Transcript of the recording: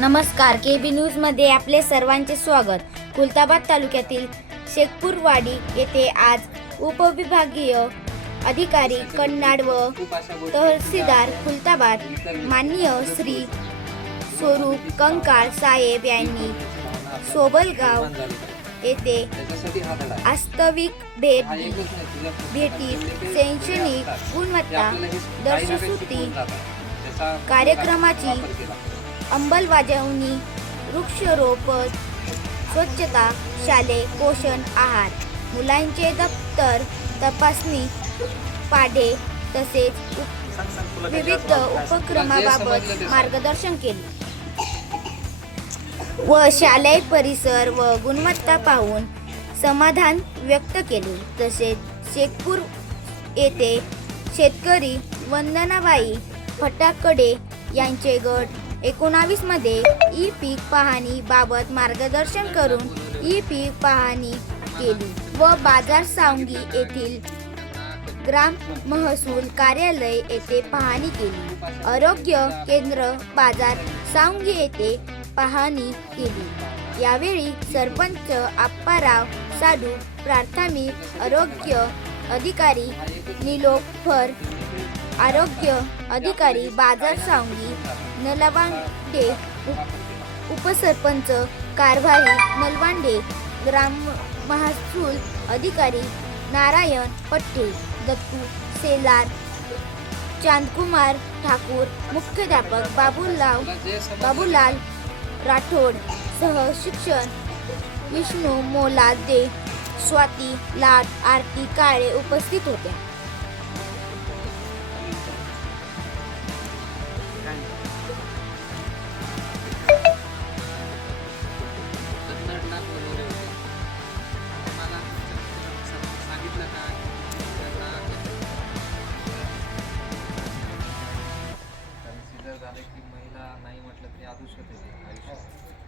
नमस्कार के बी न्यूजमध्ये आपले सर्वांचे स्वागत. खुलताबाद तालुक्यातील शेखपूरवाडी येथे आज उपविभागीय अधिकारी कन्नाड व तहसीलदार खुलताबाद माननीय श्री स्वरूप कंकाळ साहेब यांनी सोबलगाव येथे आस्तविक वास्तविक भेट भेटीत शैक्षणिक गुणवत्ता दर्शसुती दर्शसूती कार्यक्रमाची अंमलबजावणी वृक्षारोपण स्वच्छता शालेय पोषण आहार मुलांचे दप्तर तपासणी पाढे तसेच उप- विविध उपक्रमाबाबत मार्गदर्शन केले. व शालेय परिसर व गुणवत्ता पाहून समाधान व्यक्त केले. तसेच शेखपूर येथे शेतकरी वंदनाबाई फटाकडे यांचे गट एकोणावीसमध्ये ई पीक पाहणी बाबत मार्गदर्शन करून ई पीक पाहणी केली व बाजार सावंगी येथील ग्राम महसूल कार्यालय येथे पाहणी केली. आरोग्य केंद्र बाजार सावंगी येथे पाहणी केली. यावेळी सरपंच आप्पाराव साडू प्राथमिक आरोग्य अधिकारी निलोफर आरोग्य अधिकारी बाजार सावंगी नलवांडे उप- उपसरपंच कारभारी नलवांडे ग्राम महसूल अधिकारी नारायण पट्टे दत्तू सेलार चांदकुमार ठाकूर मुख्याध्यापक बाबूलाल बाबूलाल राठोड सह शिक्षण विष्णू मोलादे स्वाती लाट आरती काळे उपस्थित होत्या. झालं की महिला नाही म्हटलं तरी अदृश्य होते आयुष्यात.